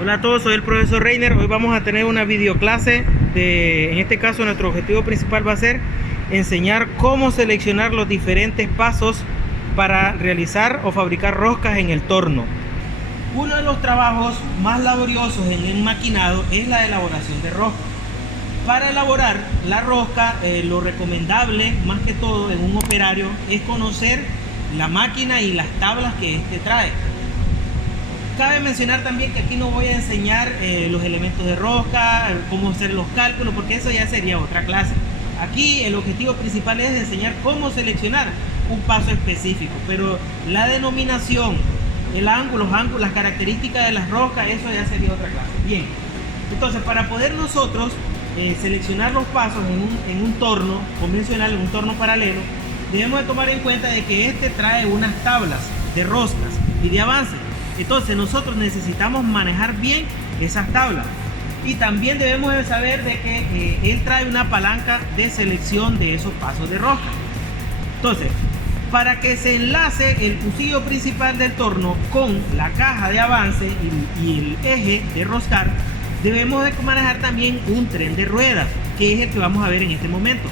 Hola a todos, soy el profesor Reiner. Hoy vamos a tener una videoclase en este caso nuestro objetivo principal va a ser enseñar cómo seleccionar los diferentes pasos para realizar o fabricar roscas en el torno. Uno de los trabajos más laboriosos en el maquinado es la elaboración de rosca. Para elaborar la rosca, lo recomendable más que todo en un operario es conocer la máquina y las tablas que este trae. Cabe mencionar también que aquí no voy a enseñar los elementos de rosca, cómo hacer los cálculos, porque eso ya sería otra clase. Aquí el objetivo principal es enseñar cómo seleccionar un paso específico, pero la denominación, el ángulo, los ángulos, las características de las roscas, eso ya sería otra clase. Bien, entonces para poder nosotros seleccionar los pasos en un torno convencional, en un torno paralelo, debemos de tomar en cuenta de que este trae unas tablas de roscas y de avance. Entonces nosotros necesitamos manejar bien esas tablas y también debemos de saber de que él trae una palanca de selección de esos pasos de rosca. Entonces, para que se enlace el cuchillo principal del torno con la caja de avance y el eje de roscar, debemos de manejar también un tren de ruedas, que es el que vamos a ver en este momento.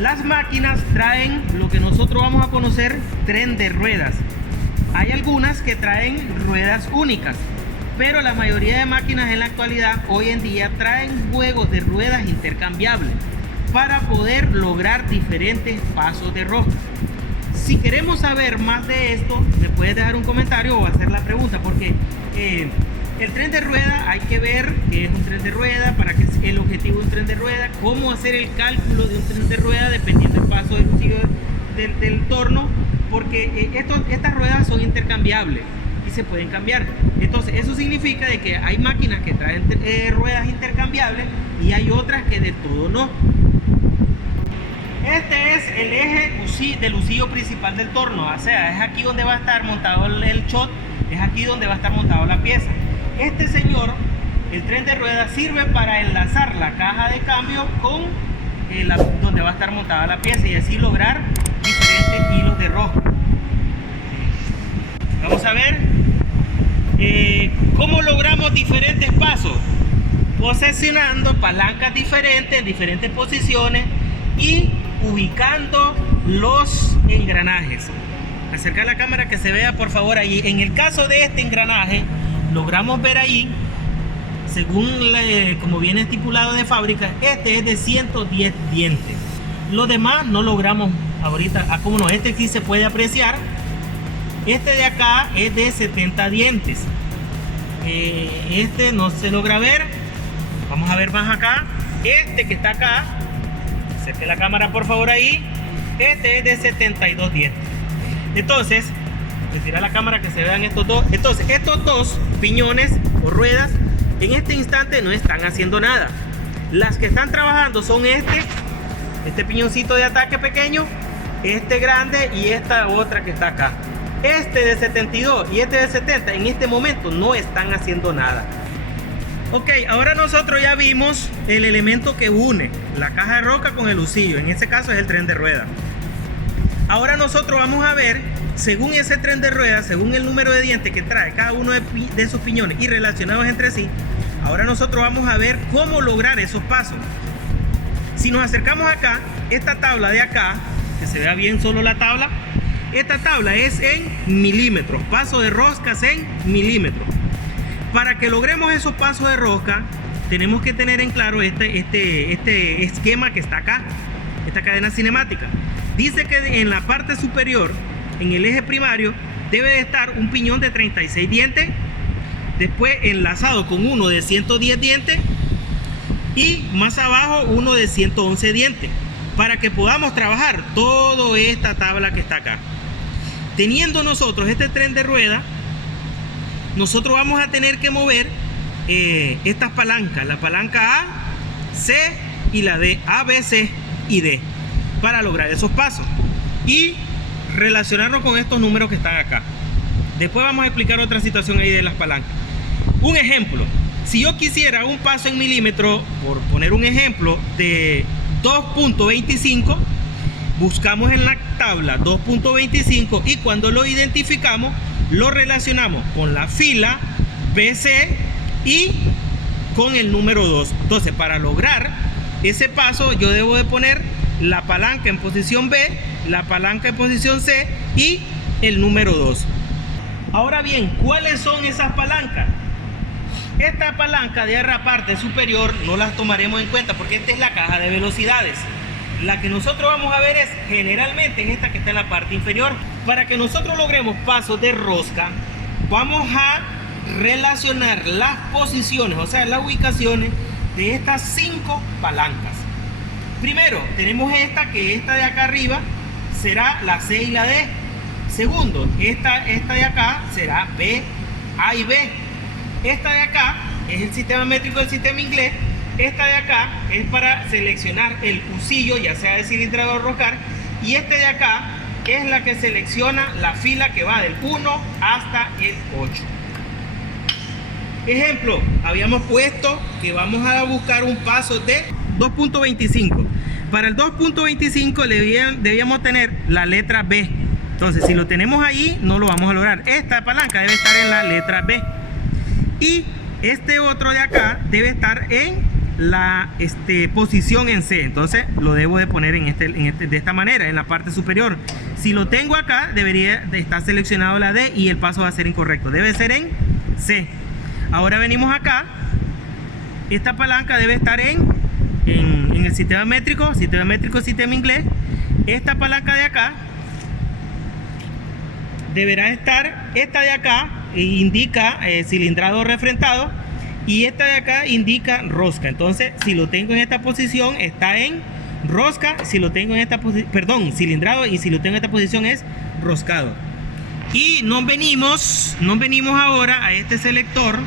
Las máquinas traen lo que nosotros vamos a conocer tren de ruedas. Hay algunas que traen ruedas únicas, pero la mayoría de máquinas en la actualidad hoy en día traen juegos de ruedas intercambiables para poder lograr diferentes pasos de rosca. Si queremos saber más de esto, me puedes dejar un comentario o hacer la pregunta, porque el tren de rueda hay que ver qué es un tren de rueda, para qué es el objetivo de un tren de rueda, cómo hacer el cálculo de un tren de rueda dependiendo del paso del cuchillo del torno, porque estas ruedas son intercambiables y se pueden cambiar. Entonces eso significa de que hay máquinas que traen ruedas intercambiables y hay otras que del todo no. Este es el eje del husillo principal del torno, o sea, es aquí donde va a estar montado el shot, es aquí donde va a estar montado la pieza. Este señor, el tren de ruedas, sirve para enlazar la caja de cambio con donde va a estar montada la pieza y así lograr diferentes hilos de rosca. Vamos a ver cómo logramos diferentes pasos, posicionando palancas diferentes en diferentes posiciones y ubicando los engranajes. Acercar la cámara que se vea por favor ahí. En el caso de este engranaje, logramos ver ahí, según como viene estipulado de fábrica, este es de 110 dientes. Los demás no logramos ahorita, como no, este sí se puede apreciar. Este de acá es de 70 dientes. Este no se logra ver. Vamos a ver más acá. Este que está acá, acerque la cámara por favor ahí, este es de 72 dientes. Entonces, retirar la cámara que se vean estos dos. Entonces, estos dos piñones o ruedas en este instante no están haciendo nada. Las que están trabajando son este piñoncito de ataque pequeño, este grande y esta otra que está acá. Este de 72 y este de 70 en este momento no están haciendo nada. Ok, ahora nosotros ya vimos el elemento que une la caja de rosca con el husillo. En este caso es el tren de ruedas. Ahora nosotros vamos a ver, según ese tren de ruedas, según el número de dientes que trae cada uno de esos piñones y relacionados entre sí, ahora nosotros vamos a ver cómo lograr esos pasos. Si nos acercamos acá, esta tabla de acá, que se vea bien solo la tabla, esta tabla es en milímetros, paso de roscas en milímetros. Para que logremos esos pasos de rosca, tenemos que tener en claro este esquema que está acá, esta cadena cinemática. Dice que en la parte superior, en el eje primario, debe de estar un piñón de 36 dientes, después enlazado con uno de 110 dientes y más abajo uno de 111 dientes, para que podamos trabajar toda esta tabla que está acá. Teniendo nosotros este tren de rueda, nosotros vamos a tener que mover estas palancas, la palanca A, C y la D, A, B, C y D, para lograr esos pasos y relacionarnos con estos números que están acá. Después vamos a explicar otra situación ahí de las palancas. Un ejemplo, si yo quisiera un paso en milímetros, por poner un ejemplo, de 2.25, buscamos en la tabla 2.25 y cuando lo identificamos, lo relacionamos con la fila BC y con el número 2. Entonces, para lograr ese paso, yo debo de poner la palanca en posición B, la palanca en posición C y el número 2. Ahora bien, ¿cuáles son esas palancas? Esta palanca de la parte superior no las tomaremos en cuenta porque esta es la caja de velocidades. La que nosotros vamos a ver es generalmente en esta que está en la parte inferior. Para que nosotros logremos pasos de rosca, vamos a relacionar las posiciones, o sea, las ubicaciones de estas 5 palancas. Primero, tenemos esta, que esta de acá arriba será la C y la D. Segundo, esta de acá será B, A y B. Esta de acá es el sistema métrico del sistema inglés. Esta de acá es para seleccionar el usillo, ya sea de cilindrado o roscar. Y este de acá es la que selecciona la fila que va del 1 hasta el 8. Ejemplo, habíamos puesto que vamos a buscar un paso de 2.25. Para el 2.25 debíamos tener la letra B. Entonces, si lo tenemos ahí, no lo vamos a lograr. Esta palanca debe estar en la letra B. Y este otro de acá debe estar en la posición en C. Entonces, lo debo de poner de esta manera, en la parte superior. Si lo tengo acá, debería de estar seleccionado la D y el paso va a ser incorrecto. Debe ser en C. Ahora venimos acá. Esta palanca debe estar en el sistema métrico, sistema inglés. Esta palanca de acá deberá estar, esta de acá indica cilindrado refrentado y esta de acá indica rosca. Entonces, si lo tengo en esta posición, está en rosca. Si lo tengo en esta posición, perdón, cilindrado, y si lo tengo en esta posición es roscado. Y nos venimos ahora a este selector,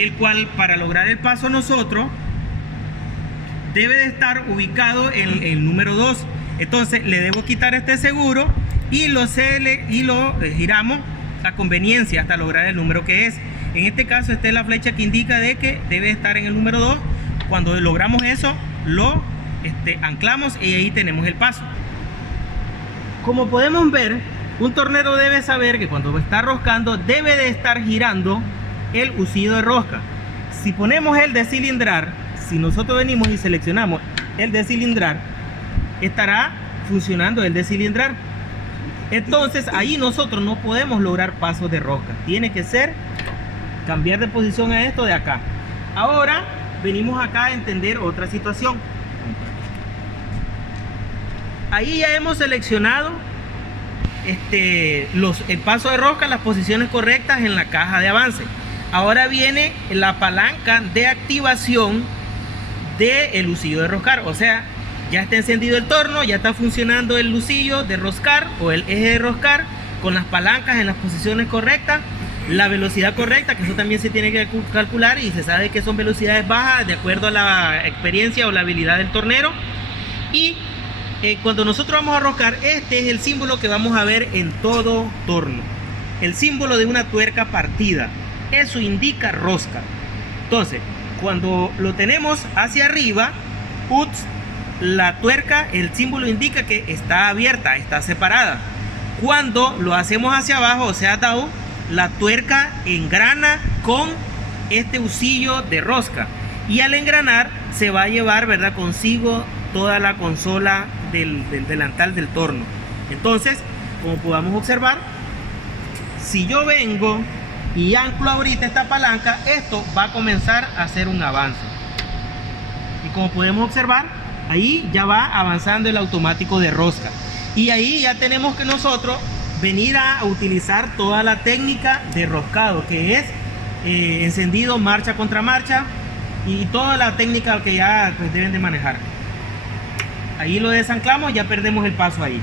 el cual para lograr el paso nosotros debe de estar ubicado en el número 2. Entonces le debo quitar este seguro y lo giramos a conveniencia hasta lograr el número que es. En este caso, esta es la flecha que indica de que debe estar en el número 2. Cuando logramos eso, lo anclamos y ahí tenemos el paso. Como podemos ver, un tornero debe saber que cuando está roscando debe de estar girando el usillo de rosca. Si ponemos el de cilindrar, si nosotros venimos y seleccionamos el de cilindrar, estará funcionando el de cilindrar. Entonces ahí nosotros no podemos lograr pasos de rosca. Tiene que ser cambiar de posición a esto de acá. Ahora venimos acá a entender otra situación. Ahí ya hemos seleccionado el paso de rosca, las posiciones correctas en la caja de avance. Ahora viene la palanca de activación del usillo de roscar. O sea, ya está encendido el torno, ya está funcionando el usillo de roscar o el eje de roscar con las palancas en las posiciones correctas, la velocidad correcta, que eso también se tiene que calcular y se sabe que son velocidades bajas de acuerdo a la experiencia o la habilidad del tornero. Y cuando nosotros vamos a roscar, este es el símbolo que vamos a ver en todo torno, el símbolo de una tuerca partida. Eso indica rosca. Entonces, cuando lo tenemos hacia arriba, la tuerca, el símbolo indica que está abierta, está separada. Cuando lo hacemos hacia abajo, o sea, down, la tuerca engrana con este usillo de rosca. Y al engranar se va a llevar, ¿verdad?, consigo toda la consola del delantal del torno. Entonces, como podamos observar, si yo vengo y anclo ahorita esta palanca, esto va a comenzar a hacer un avance. Y como podemos observar, ahí ya va avanzando el automático de rosca. Y ahí ya tenemos que nosotros venir a utilizar toda la técnica de roscado, que es encendido, marcha contra marcha, y toda la técnica que ya pues, deben de manejar. Ahí lo desanclamos, ya perdemos el paso ahí.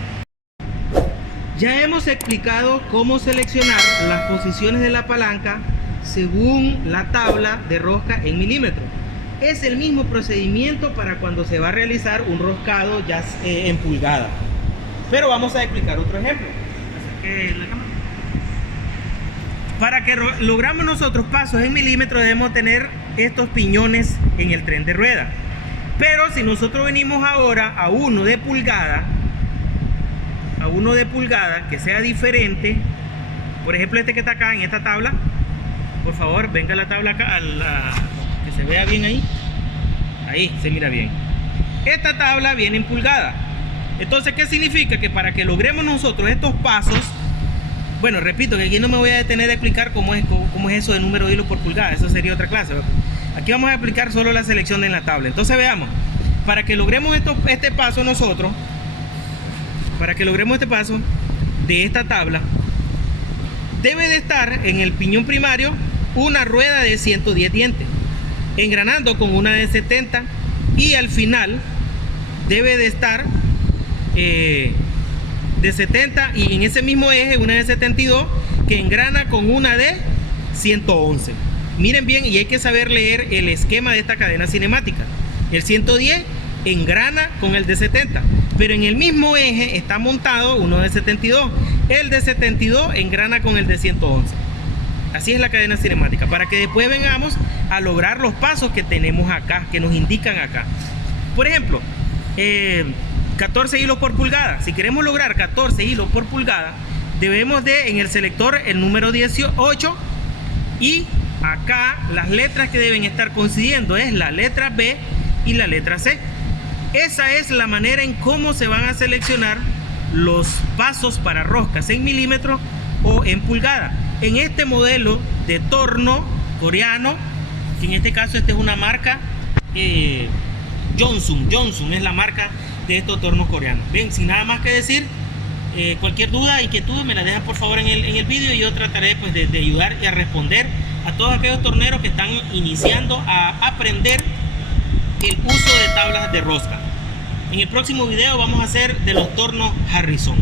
Ya hemos explicado cómo seleccionar las posiciones de la palanca según la tabla de rosca en milímetros. Es el mismo procedimiento para cuando se va a realizar un roscado ya en pulgada. Pero vamos a explicar otro ejemplo. Para que logramos nosotros pasos en milímetros debemos tener estos piñones en el tren de rueda. Pero si nosotros venimos ahora a uno de pulgada, a uno de pulgada que sea diferente. Por ejemplo, este que está acá en esta tabla. Por favor, venga la tabla acá, que se vea bien ahí. Ahí se mira bien. Esta tabla viene en pulgada. Entonces, ¿qué significa? Que para que logremos nosotros estos pasos, bueno, repito que aquí no me voy a detener a explicar cómo es eso de número de hilos por pulgada. Eso sería otra clase. Aquí vamos a explicar solo la selección en la tabla. Entonces veamos, para que logremos este paso nosotros, para que logremos este paso de esta tabla, debe de estar en el piñón primario una rueda de 110 dientes, engranando con una de 70, y al final debe de estar de 70, y en ese mismo eje una de 72 que engrana con una de 111. Miren bien, y hay que saber leer el esquema de esta cadena cinemática. El 110 engrana con el de 70, pero en el mismo eje está montado uno de 72. El de 72 engrana con el de 111. Así es la cadena cinemática, para que después vengamos a lograr los pasos que tenemos acá, que nos indican acá. Por ejemplo, 14 hilos por pulgada. Si queremos lograr 14 hilos por pulgada, debemos de, en el selector, el número 18, y acá las letras que deben estar coincidiendo es la letra B y la letra C. Esa es la manera en cómo se van a seleccionar los pasos para roscas en milímetros o en pulgada. En este modelo de torno coreano, que en este caso esta es una marca Johnson es la marca de estos tornos coreanos. Bien, sin nada más que decir, cualquier duda, inquietud, me la dejan por favor en el vídeo, y yo trataré pues de ayudar y a responder a todos aquellos torneros que están iniciando a aprender el uso de tablas de rosca. En el próximo video vamos a hacer de los tornos Harrison.